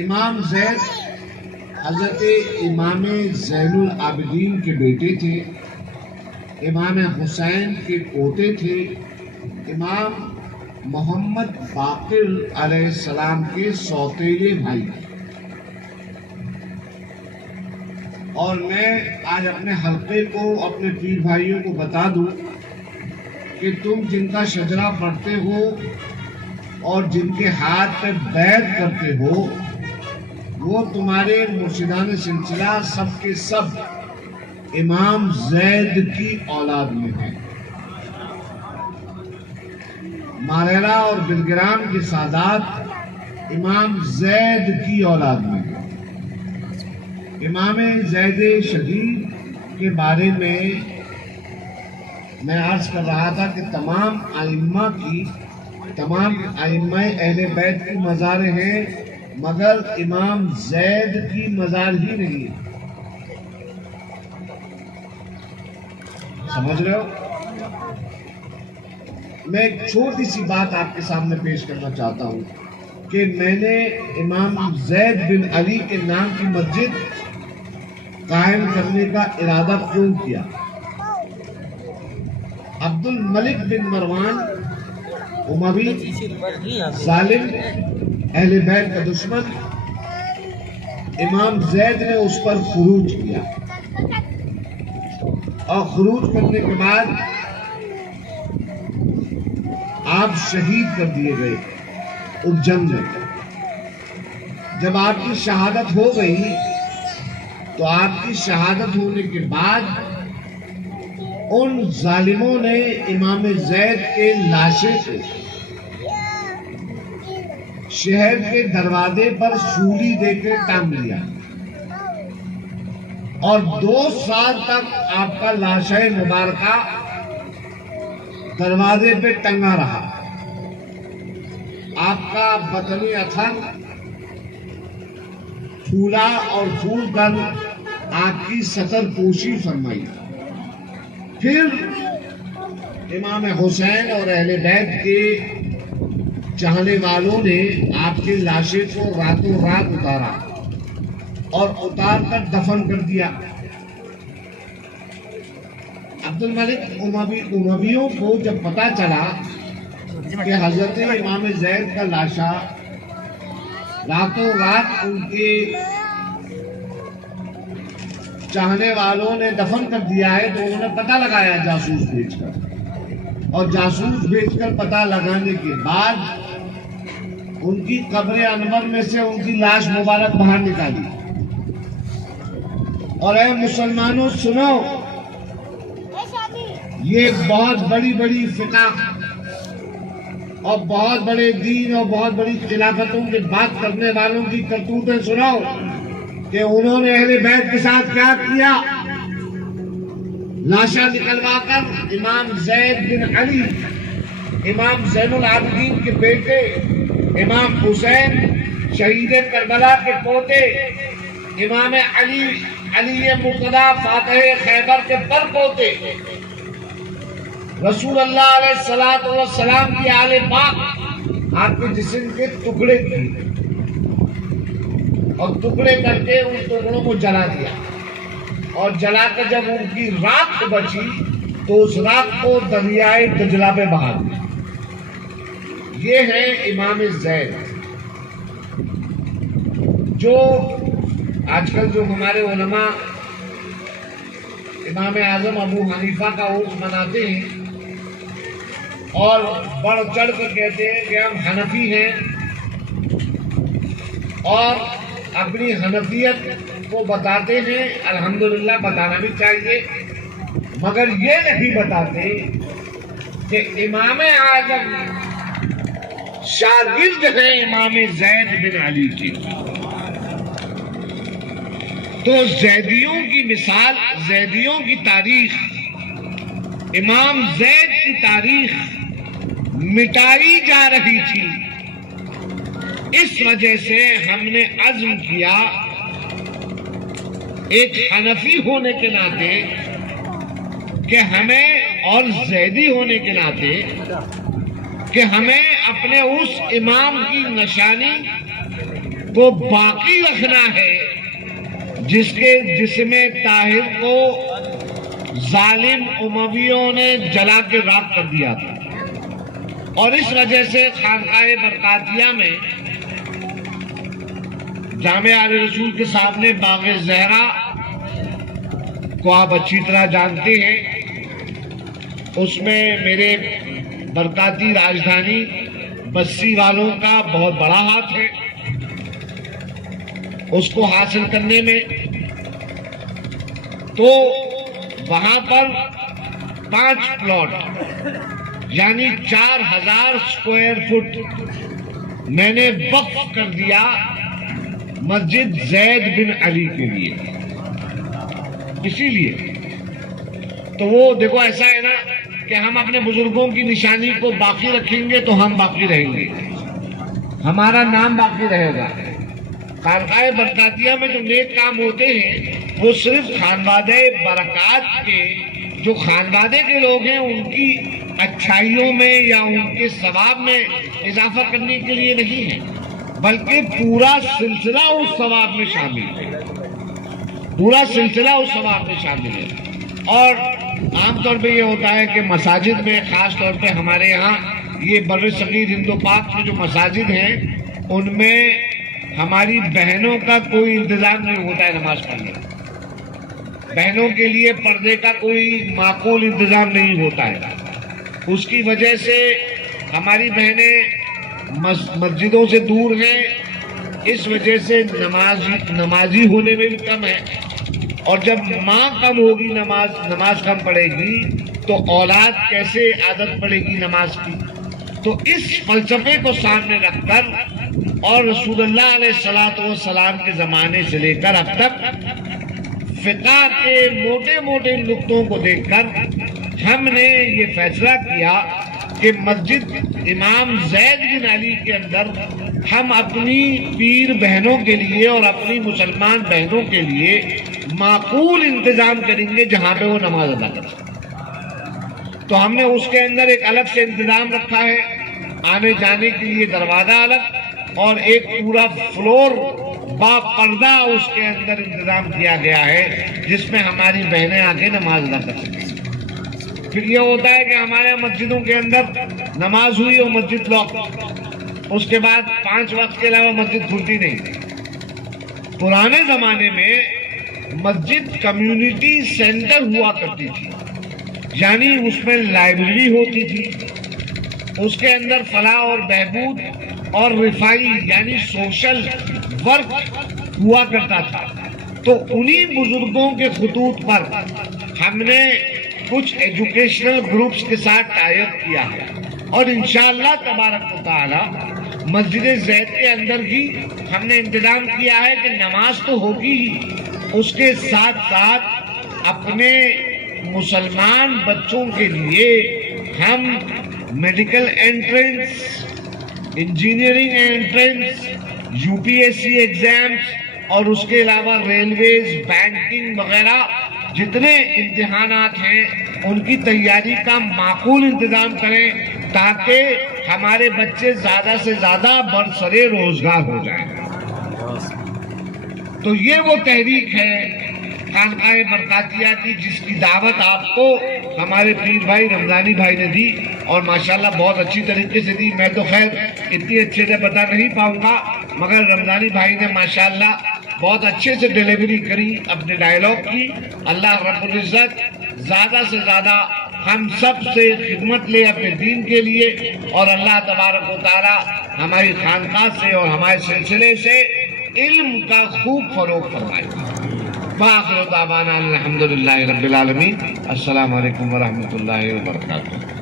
امام زید حضرت امام زین العابدین کے بیٹے تھے، امام حسین کے پوتے تھے، امام محمد باقر علیہ السلام کے سوتیلے بھائی تھے۔ اور میں آج اپنے حلقے کو، اپنے پیر بھائیوں کو بتا دوں کہ تم جن کا شجرہ پڑھتے ہو اور جن کے ہاتھ پہ بیعت کرتے ہو، وہ تمہارے مرشدان سلسلہ سب کے سب امام زید کی اولاد میں ہیں۔ ماریرا اور بلگرام کے سادات امام زید کی اولاد میں ہیں۔ امام زید شہید کے بارے میں عرض کر رہا تھا کہ تمام ائمہ اہل بیت کی مزاریں ہیں، مگر امام زید کی مزار ہی نہیں ہے۔ سمجھ رہے ہو؟ میں ایک چھوٹی سی بات آپ کے سامنے پیش کرنا چاہتا ہوں کہ میں نے امام زید بن علی کے نام کی مسجد قائم کرنے کا ارادہ کیوں کیا؟ عبد الملک بن مروان اموی ظالم اہل بیت کا دشمن، امام زید نے اس پر خروج کیا اور خروج کرنے کے بعد آپ شہید کر دیے گئے اس جنگ میں۔ جب آپ کی شہادت ہو گئی تو آپ کی شہادت ہونے کے بعد ان ظالموں نے امام زید کے لاشیں کو شہر کے دروازے پر سولی دے کے ٹانگ لیا اور 2 سال تک آپ کا لاشیں مبارکہ دروازے پہ ٹنگا رہا۔ آپ کا بطن اتھن پھولا اور پھول کر آپ کی ستر پوشی فرمائی۔ پھر امام حسین اور اہل بیت کے چاہنے والوں نے آپ کی لاشیں کو راتوں رات اتارا اور اتار کر دفن کر دیا۔ عبد الملک امویوں کو جب پتا چلا کہ حضرت امام زید کا لاشا راتوں رات ان کے چاہنے والوں نے دفن کر دیا ہے، تو انہوں نے پتہ لگایا جاسوس بھیج کر، اور جاسوس بھیج کر پتہ لگانے کے بعد ان کی قبر انور میں سے ان کی لاش مبارک باہر نکالی۔ اور اے مسلمانوں سنو، یہ بہت بڑی فقہ اور بہت بڑے دین اور بہت بڑی خلافتوں کی بات کرنے والوں کی کرتوتیں سنو کہ انہوں نے اہل بیت کے ساتھ کیا کیا۔ لاشا نکلوا کر امام زید بن علی، امام زین العابدین کے بیٹے، امام حسین شہید کربلا کے پوتے، امام علی مرتضی فاتح خیبر کے پر پوتے، رسول اللہ علیہ السلام کی آل پاک آپ کے جسم کے ٹکڑے کیے اور ٹکڑے کر کے ان ٹکڑوں کو جلا دیا، اور جلا کر جب ان کی راکھ بچی تو اس راکھ کو دریائے دجلہ پہ بہا دیا۔ یہ ہے امام زید، جو آج کل جو ہمارے علماء امام اعظم ابو حنیفہ کا عرس مناتے ہیں اور بڑھ چڑھ کر کہتے ہیں کہ ہم حنفی ہیں اور اپنی حنفیت کو بتاتے ہیں، الحمدللہ بتانا بھی چاہیے، مگر یہ نہیں بتاتے کہ امام اعظم شاگرد ہیں امام زید بن علی کی۔ تو زیدیوں کی مثال، زیدیوں کی تاریخ، امام زید کی تاریخ مٹائی جا رہی تھی۔ اس وجہ سے ہم نے عزم کیا ایک حنفی ہونے کے ناطے کہ ہمیں، اور زیدی ہونے کے ناطے کہ ہمیں اپنے اس امام کی نشانی کو باقی رکھنا ہے جس میں طاہر کو ظالم امویوں نے جلا کے راکھ کر دیا تھا، اور اس وجہ سے خانقاہ برکاتیہ میں جامع آل رسول کے سامنے باغ زہرا کو آپ اچھی طرح جانتے ہیں، اس میں میرے برکاتی راجدھانی بسی والوں کا بہت بڑا ہاتھ ہے۔ اس کو حاصل کرنے میں تو وہاں پر 5 پلاٹ یعنی 4000 اسکوائر فٹ میں نے وقف کر دیا مسجد زید بن علی کے لیے۔ اسی لیے تو وہ دیکھو ایسا ہے نا کہ ہم اپنے بزرگوں کی نشانی کو باقی رکھیں گے تو ہم باقی رہیں گے، ہمارا نام باقی رہے گا۔ خانقاہ برکاتیہ میں جو نیک کام ہوتے ہیں وہ صرف خانوادہ برکات کے جو خانوادے کے لوگ ہیں ان کی اچھائیوں میں یا ان کے ثواب میں اضافہ کرنے کے لیے نہیں ہے، بلکہ پورا سلسلہ اس ثواب میں شامل ہے، پورا سلسلہ اس ثواب میں شامل ہے۔ اور عام طور پہ یہ ہوتا ہے کہ مساجد میں، خاص طور پہ ہمارے یہاں یہ بر صغیر ہند و پاک کی جو مساجد ہیں ان میں ہماری بہنوں کا کوئی انتظام نہیں ہوتا ہے نماز پڑھنے، بہنوں کے لیے پردے کا کوئی معقول انتظام نہیں ہوتا ہے۔ اس کی وجہ سے ہماری بہنیں مسجدوں سے دور ہیں، اس وجہ سے نمازی ہونے میں بھی کم ہے، اور جب ماں کم ہوگی نماز کم پڑے گی تو اولاد کیسے عادت پڑے گی نماز کی۔ تو اس فلسفے کو سامنے رکھ کر اور رسول اللہ علیہ الصلوۃ والسلام کے زمانے سے لے کر اب تک فقہ کے موٹے موٹے نقطوں کو دیکھ کر ہم نے یہ فیصلہ کیا کہ مسجد امام زید بن علی کے اندر ہم اپنی پیر بہنوں کے لیے اور اپنی مسلمان بہنوں کے لیے معقول انتظام کریں گے جہاں پہ وہ نماز ادا کر سکیں۔ تو ہم نے اس کے اندر ایک الگ سے انتظام رکھا ہے، آنے جانے کے لیے دروازہ الگ اور ایک پورا فلور با پردہ اس کے اندر انتظام کیا گیا ہے جس میں ہماری بہنیں آ کے نماز ادا کر سکیں۔ پھر یہ ہوتا ہے کہ ہمارے مسجدوں کے اندر نماز ہوئی اور مسجد لاک، اس کے بعد 5 وقت کے علاوہ مسجد کھلتی نہیں۔ پرانے زمانے میں مسجد کمیونٹی سینٹر ہوا کرتی تھی، یعنی اس میں لائبریری ہوتی تھی، اس کے اندر فلاح اور بہبود اور رفائی یعنی سوشل ورک ہوا کرتا تھا۔ تو انہی بزرگوں کے خطوط پر ہم نے کچھ ایجوکیشنل گروپس کے ساتھ ٹائی اپ کیا ہے، اور انشاءاللہ تبارک و تعالی مسجد زید کے اندر ہی ہم نے انتظام کیا ہے کہ نماز تو ہوگی ہی، اس کے ساتھ ساتھ اپنے مسلمان بچوں کے لیے ہم medical entrance, engineering entrance, UPSC exams اور اس کے علاوہ ریلویز، بینکنگ وغیرہ جتنے امتحانات ہیں ان کی تیاری کا معقول انتظام کریں تاکہ ہمارے بچے زیادہ سے زیادہ برسر روزگار ہو جائیں۔ تو یہ وہ تحریک ہے خانقاہ برکاتیہ کی جس کی دعوت آپ کو ہمارے پیر بھائی رمضانی بھائی نے دی، اور ماشاءاللہ بہت اچھی طریقے سے دی۔ میں تو خیر اتنی اچھے سے بتا نہیں پاؤں گا، مگر رمضانی بھائی نے ماشاءاللہ بہت اچھے سے ڈیلیوری کری، اپنے ڈائلاگ کی۔ اللہ رب العزت زیادہ سے زیادہ ہم سب سے خدمت لے اپنے دین کے لیے، اور اللہ تبارک و تعالی ہماری خانقاہ سے اور ہمارے سلسلے سے علم کا خوب فروغ فرمائے۔ وآخر دعوانا الحمدللہ رب العالمین۔ السلام علیکم ورحمۃ اللہ وبرکاتہ۔